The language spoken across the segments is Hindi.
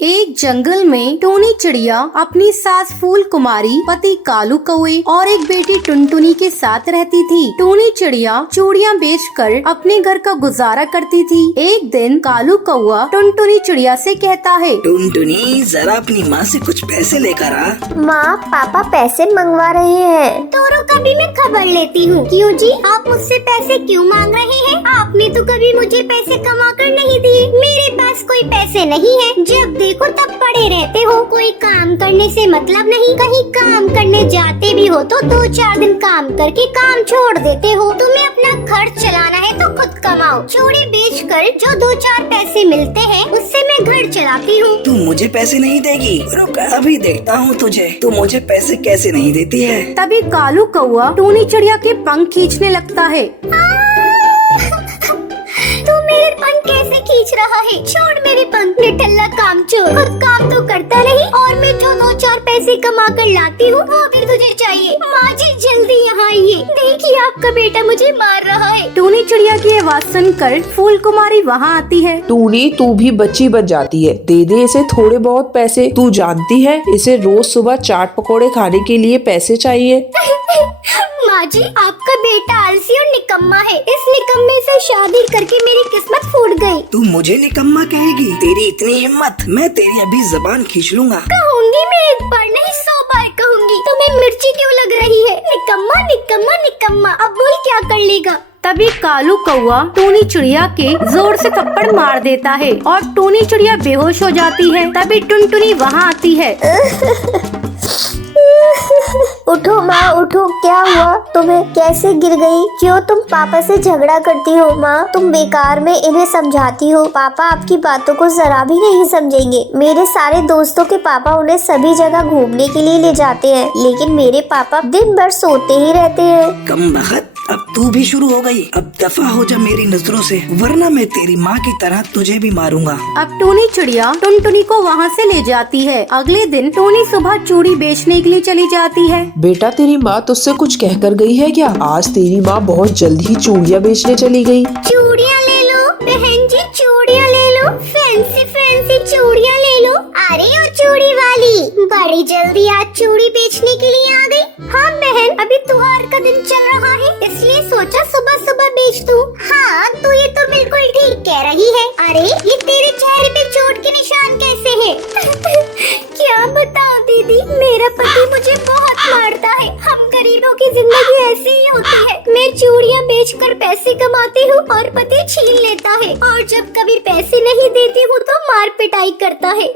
एक जंगल में टूनी चिड़िया अपनी सास फूल कुमारी, पति कालू कौवे और एक बेटी टुनटुनी के साथ रहती थी। टूनी चिड़िया चूड़ियाँ बेचकर अपने घर का गुजारा करती थी। एक दिन कालू कौवा टुनटुनी चिड़िया से कहता है, टुनटुनी जरा अपनी माँ से कुछ पैसे लेकर आ। माँ, पापा पैसे मंगवा रहे हैं। तो रुक, अभी मैं खबर लेती हूँ। क्यों जी, आप मुझसे पैसे क्यों मांग रहे हैं? आपने तो कभी मुझे पैसे कमा कर नहीं दिए। मेरे पास कोई पैसे नहीं है। जब देखो तब पड़े रहते हो, कोई काम करने से मतलब नहीं। कहीं काम करने जाते भी हो तो 2-4 दिन काम करके काम छोड़ देते हो। तुम्हें अपना खर्च चलाना है तो खुद कमाओ। चूड़ी बेचकर जो 2-4 पैसे मिलते हैं उससे मैं घर चलाती हूँ। तू मुझे पैसे नहीं देगी? रुक, अभी देखता हूँ तुझे। तू मुझे पैसे कैसे नहीं देती है। तभी कालू कौवा टूनी चिड़िया के पंख खींचने लगता है। तू मेरे पंख कैसे खींच रहा है? छोड़ मेरे पंख, निठल्ला काम चोर। खुद काम तो करता नहीं और मैं जो 2-4 पैसे कमा कर लाती हूँ वो भी तुझे चाहिए। माँ जी जल्दी यहाँ आइए, देखिए आपका बेटा मुझे मार रहा है। टूनी चिड़िया की आवाज सुनकर फूल कुमारी वहाँ आती है। टूनी, तू भी बच्ची बच जाती है। दे दे इसे थोड़े बहुत पैसे। तू जानती है इसे रोज सुबह चाट पकोड़े खाने के लिए पैसे चाहिए। माँ जी, आपका बेटा आलसी और निकम्मा है। इस निकम्मे से शादी करके मेरी किस्मत फूट गई। तू मुझे निकम्मा कहेगी? तेरी इतनी हिम्मत, मैं तेरी अभी जबान खींच लूंगा। कहूंगी मैं, एक बार नहीं 100 बार कहूंगी। तुम्हें मिर्ची क्यों लग रही है? निकम्मा निकम्मा निकम्मा। अब बोल क्या कर लेगा? तभी कालू कौवा टूनी चिड़िया के जोर से थप्पड़ मार देता है और टूनी चिड़िया बेहोश हो जाती है। तभी टुनटुनी वहाँ आती है। उठो माँ, उठो। क्या हुआ तुम्हें? कैसे गिर गई? क्यों तुम पापा से झगड़ा करती हो? माँ, तुम बेकार में इन्हें समझाती हो। पापा आपकी बातों को जरा भी नहीं समझेंगे। मेरे सारे दोस्तों के पापा उन्हें सभी जगह घूमने के लिए ले जाते हैं, लेकिन मेरे पापा दिन भर सोते ही रहते हैं। कम बखत, अब तू भी शुरू हो गई। अब दफा हो जा मेरी नजरों से, वरना मैं तेरी माँ की तरह तुझे भी मारूंगा। अब टूनी चिड़िया टुनटुनी को वहाँ से ले जाती है। अगले दिन टूनी सुबह चूड़ी बेचने के लिए चली जाती है। बेटा, तेरी माँ तुझसे कुछ कहकर गई है क्या? आज तेरी माँ बहुत जल्द ही चूड़ियाँ बेचने चली गई। चूड़ियाँ ले लो बहन जी, चूड़ियाँ ले लो। फैंसी फैंसी चूड़ियाँ ले लो। अरे ओ चूड़ी वाली, बड़ी जल्दी आज चूड़ी बेचने के लिए आ गई। हाँ बहन, अभी त्योहार का दिन चल रहा है, इसलिए सोचा सुबह सुबह बेच दूं। हाँ, तू ये तो बिल्कुल ठीक कह रही है। अरे ये तेरे चेहरे पे चोट के निशान कैसे है? क्या बताऊं दीदी, मेरा पति मुझे बहुत मारता है। हम गरीबों की जिंदगी ऐसी ही होती है। मैं चूड़ियाँ बेचकर पैसे कमाती हूँ और पति छीन लेता है, और जब कभी पैसे नहीं देती हूँ तो मार पिटाई करता है।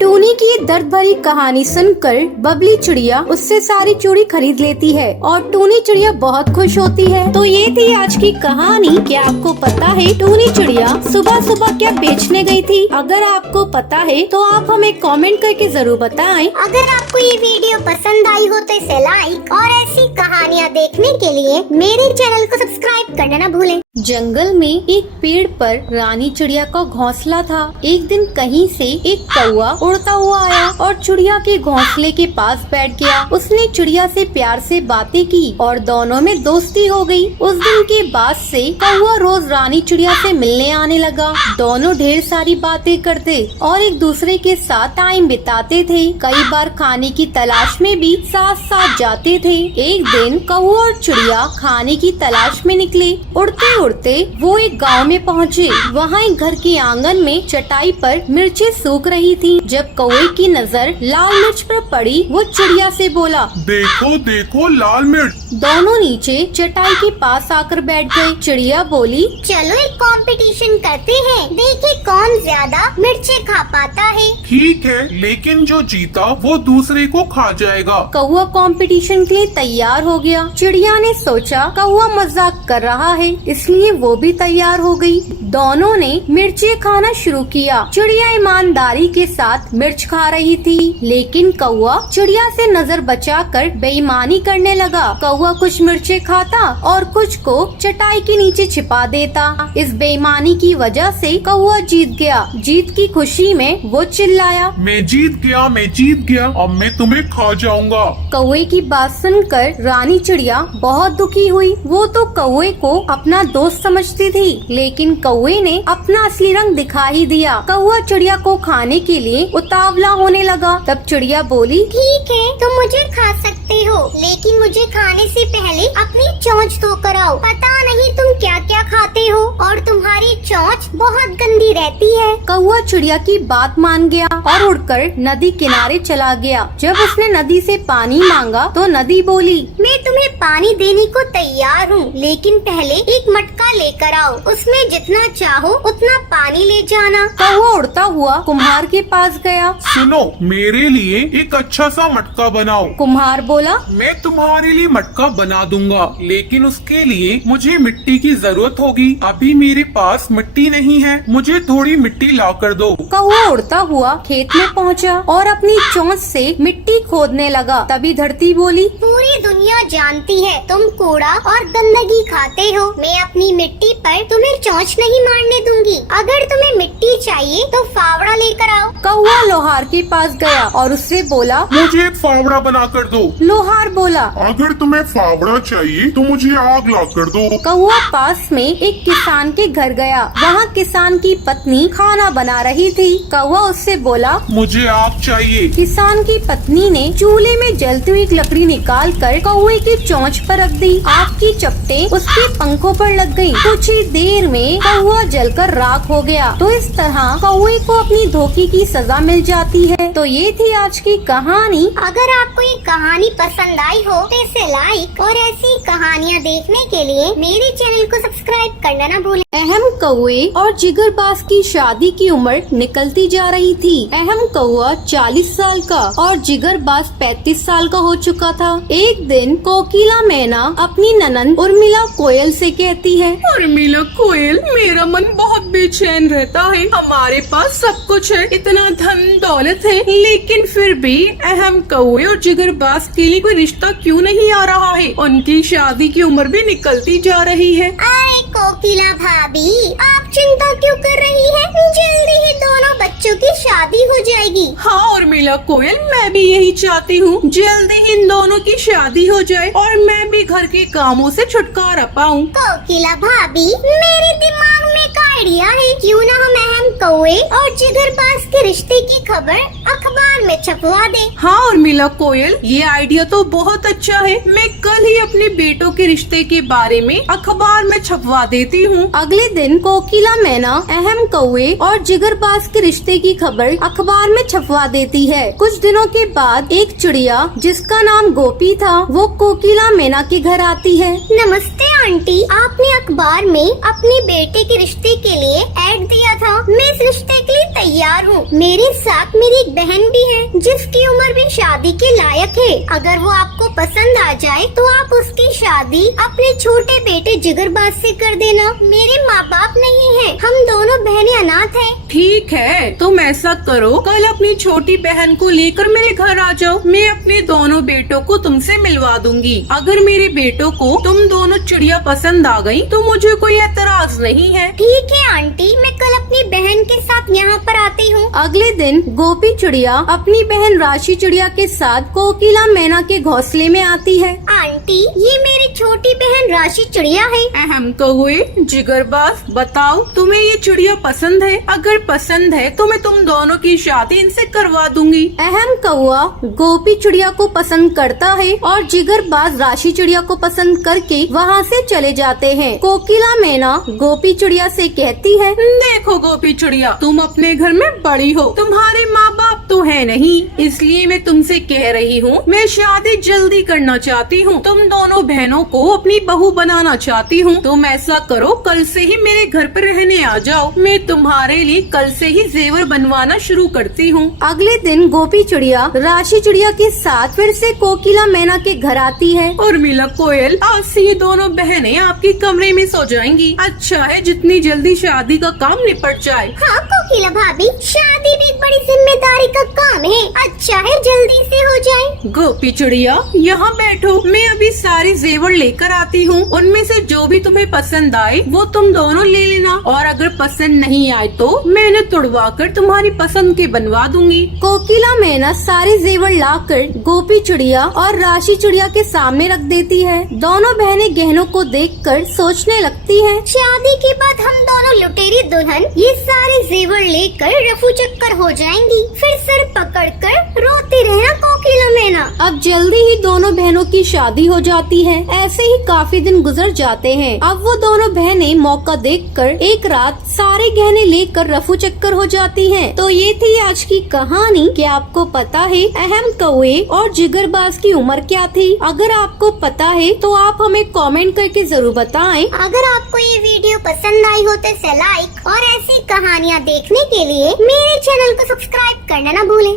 टूनी की दर्द भरी कहानी सुनकर बबली चिड़िया उससे सारी चूड़ी खरीद लेती है और टूनी चिड़िया बहुत खुश होती है। तो ये थी आज की कहानी। क्या आपको पता है टूनी चिड़िया सुबह सुबह क्या बेचने गई थी? अगर आपको पता है तो आप हमें कमेंट करके जरूर बताएं। अगर आपको ये वीडियो पसंद आई हो तो इसे लाइक, और ऐसी कहानियाँ देखने के लिए मेरे चैनल को सब्सक्राइब करना न भूलें। जंगल में एक पेड़ पर रानी चिड़िया का घोंसला था। एक दिन कहीं से एक कौवा उड़ता हुआ आया और चिड़िया के घोंसले के पास बैठ गया। उसने चिड़िया से प्यार से बातें की और दोनों में दोस्ती हो गई। उस दिन के बाद से कौवा रोज रानी चिड़िया से मिलने आने लगा। दोनों ढेर सारी बातें करते और एक दूसरे के साथ टाइम बिताते थे। कई बार खाने की तलाश में भी साथ साथ जाते थे। एक दिन कौवा और चिड़िया खाने की तलाश में निकले। उड़ते उड़ते वो एक गांव में पहुँचे। वहाँ एक घर के आंगन में चटाई पर मिर्चें सूख रही थी। जब कौवे की नजर लाल मिर्च पर पड़ी, वो चिड़िया से बोला, देखो देखो लाल मिर्च। दोनों नीचे चटाई के पास आकर बैठ गए। चिड़िया बोली, चलो एक कंपटीशन करते हैं, देखे कौन ज्यादा मिर्चें खा पाता है। ठीक है, लेकिन जो जीता वो दूसरे को खा जाएगा। कौवा कंपटीशन के लिए तैयार हो गया। चिड़िया ने सोचा कौवा मजाक कर रहा है, इसलिए वो भी तैयार हो गई। दोनों ने मिर्चें खाना शुरू किया। चिड़िया ईमानदारी के साथ मिर्च खा रही थी, लेकिन कौवा चिड़िया से नजर बचाकर बेईमानी करने लगा। कौवा कुछ मिर्चें खाता और कुछ को चटाई के नीचे छिपा देता। इस बेईमानी की वजह से कौवा जीत गया। जीत की खुशी में वो चिल्लाया, मैं जीत गया, अब मैं तुम्हें खा जाऊंगा। कौवे की बात सुनकर रानी चिड़िया बहुत दुखी हुई। वो तो कौवे को अपना दोस्त दोस्त समझती थी, लेकिन कौवे ने अपना असली रंग दिखा ही दिया। कौवा चिड़िया को खाने के लिए उतावला होने लगा। तब चिड़िया बोली, ठीक है, तुम मुझे खा सकते हो, लेकिन मुझे खाने से पहले अपनी चोंच धो कर आओ। पता नहीं तुम क्या क्या खाते हो और तुम्हारी चोंच बहुत गंदी रहती है। कौवा चिड़िया की बात मान गया और उड़कर नदी किनारे चला गया। जब उसने नदी से पानी मांगा तो नदी बोली, मैं तुम्हें पानी देने को तैयार हूँ, लेकिन पहले एक मटका लेकर आओ, उसमें जितना चाहो उतना पानी ले जाना। कौवा उड़ता हुआ कुम्हार के पास गया। सुनो, मेरे लिए एक अच्छा सा मटका बनाओ। कुम्हार बोला, मैं तुम्हारे लिए मटका बना दूंगा, लेकिन उसके लिए मुझे मिट्टी की जरूरत होगी। अभी मेरे पास मिट्टी नहीं है, मुझे थोड़ी मिट्टी ला कर दो। कौवा उड़ता हुआ खेत में पहुंचा और अपनी चोंच से मिट्टी खोदने लगा। तभी धरती बोली, पूरी दुनिया जानती है तुम कूड़ा और गंदगी खाते हो। मैं अपनी मिट्टी पर तुम्हें चोंच नहीं मारने दूंगी। अगर तुम्हें मिट्टी चाहिए तो फावड़ा लेकर आओ। कौवा लोहार के पास गया और उससे बोला, मुझे एक फावड़ा बना कर दो। लोहार बोला, अगर तुम्हें फावड़ा चाहिए तो मुझे आग ला कर दो। कौवा पास में एक किसान के घर गया। वहाँ किसान की पत्नी खाना बना रही थी। कौवा उससे बोला, मुझे आग चाहिए। किसान की पत्नी ने चूल्हे में जलती हुई लकड़ी निकाल कर कौवे की चोंच पर रख दी। आग की चपटें उसके पंखों पर लग गयी। कुछ ही देर में कौवा जलकर राख हो गया। तो इस तरह कौवे को अपनी धोखे की सजा मिल जाती है। तो ये थी आज की कहानी। अगर आपको ये कहानी पसंद आई हो तो इसे लाइक और ऐसी कहानियाँ देखने के लिए मेरे चैनल को सब्सक्राइब करना ना भूलें। अहम कौवे और जिगरबाज की शादी की उम्र निकलती जा रही थी। अहम कौवा 40 साल का और जिगरबाज 35 साल का हो चुका था। एक दिन कोकिला मैना अपनी ननंद उर्मिला कोयल से कहती है, उर्मिला कोयल, मेरा मन बहुत बेचैन रहता है। हमारे पास सब कुछ है, इतना धन दौलत है, लेकिन फिर भी अहम कौवे और जिगरबाज के लिए कोई रिश्ता क्यों नहीं आ रहा है? उनकी शादी की उम्र भी निकलती जा रही है। अरे कोकिला भाभी, आप चिंता क्यों कर रही है? जल्दी ही दोनों बच्चों की शादी हो जाएगी। हाँ उर्मिला कोयल, मैं भी यही चाहती हूँ, जल्दी ही इन दोनों की शादी हो जाए और मैं भी घर के कामों से छुटकारा पाऊँ। कोकिला भाभी, मेरे दिमाग में एक आइडिया है, क्यों ना हम अहम कौवे और जिगरबाज के रिश्ते की खबर अखबार में छपवा दे। हाँ उर्मिला कोयल, ये आइडिया तो बहुत अच्छा है। मैं कल ही अपने बेटों के रिश्ते के बारे में अखबार में छपवा देती हूँ। अगले दिन कोकिला मैना अहम कौवे और जिगरबाज के रिश्ते की खबर अखबार में छपवा देती है। कुछ दिनों के बाद एक चिड़िया जिसका नाम गोपी था, वो कोकिला मैना के घर आती है। नमस्ते आंटी, आपने अखबार में अपने बेटे के रिश्ते के लिए ऐड दिया था। मैं इस रिश्ते के लिए तैयार हूँ। मेरे साथ मेरी एक बहन भी है जिसकी उम्र भी शादी के लायक है। अगर वो आपको पसंद आ जाए तो आप उसकी शादी अपने छोटे बेटे जिगरबाज से कर देना। मेरे माँ बाप नहीं है, हम दोनों बहनें अनाथ हैं। ठीक है, तुम ऐसा करो, कल अपनी छोटी बहन को लेकर मेरे घर आ जाओ। मैं अपने दोनों बेटों को तुमसे मिलवा दूंगी। अगर मेरे बेटों को तुम दोनों चिड़िया पसंद आ गई तो मुझे कोई एतराज नहीं है। ठीक है आंटी, मैं कल अपनी बहन के साथ यहाँ पर आती हूँ। अगले दिन गोपी चिड़िया अपनी बहन राशि चिड़िया के साथ कोकिला मैना के घोंसले में आती है। आंटी, ये मेरी छोटी बहन राशि चिड़िया है। अहम कौवे, जिगरबाज, बताओ तुम्हें ये चिड़िया पसंद है? अगर पसंद है तो मैं तुम दोनों की शादी इनसे करवा दूंगी। अहम कौवा गोपी चिड़िया को पसंद करता है और जिगरबाज राशि चिड़िया को पसंद करके वहाँ से चले जाते हैं। कोकिला मैना गोपी चिड़िया से कहती है, देखो गोपी चिड़िया, तुम अपने घर में बड़ी हो, तुम्हारे माँ बाप तो है नहीं, इसलिए मैं तुमसे कह रही हूँ, मैं शादी जल्दी करना चाहती हूँ। तुम दोनों बहनों को अपनी बहू बनाना चाहती हूँ। तुम ऐसा करो, कल से ही मेरे घर पर रहने आ जाओ। मैं तुम्हारे लिए कल से ही जेवर बनवाना शुरू करती हूँ। अगले दिन गोपी चिड़िया राशि चिड़िया के साथ फिर से कोकिला मैना के घर आती है। उर्मिला कोयल, आज से ये दोनों बहनें आपके कमरे में सो जाएंगी। अच्छा है जितनी जल्दी शादी का काम निपट जाए। हाँ कोकिला भाभी, शादी भी एक बड़ी जिम्मेदारी का काम है। अच्छा है जल्दी से हो जाए। गोपी चिड़िया यहाँ बैठो, मैं अभी सारे जेवर लेकर आती हूँ। उनमें से जो भी तुम्हें पसंद आए वो तुम दोनों ले लेना, और अगर पसंद नहीं आए तो मैं इन्हें तुड़वा कर तुम्हारी पसंद के बनवा दूंगी। कोकिला मैना सारे जेवर लाकर गोपी चिड़िया और राशि चिड़िया के सामने रख देती है। दोनों बहनें गहनों को देखकर सोचने लगती हैं। शादी के बाद हम दोनों लुटेरी दुल्हन ये सारे जेवर लेकर रफू चक्कर हो जाएंगी, फिर सर पकड़कर रोते रहना कोकिला मैना। अब जल्दी ही दोनों बहनों की शादी हो जाती है। ऐसे ही काफी दिन गुजर जाते हैं। अब वो दोनों बहनें मौका देखकर एक रात सारे गहने लेकर रफू चक्कर हो जाती हैं। तो ये थी आज की कहानी। क्या आपको पता है अहम कौवे और जिगरबाज की उम्र क्या थी? अगर आपको पता है तो आप हमें कमेंट करके जरूर बताएं। अगर आपको ये वीडियो पसंद आई हो तो इसे लाइक और ऐसी कहानियाँ देखने के लिए मेरे चैनल को सब्सक्राइब करना न भूलें।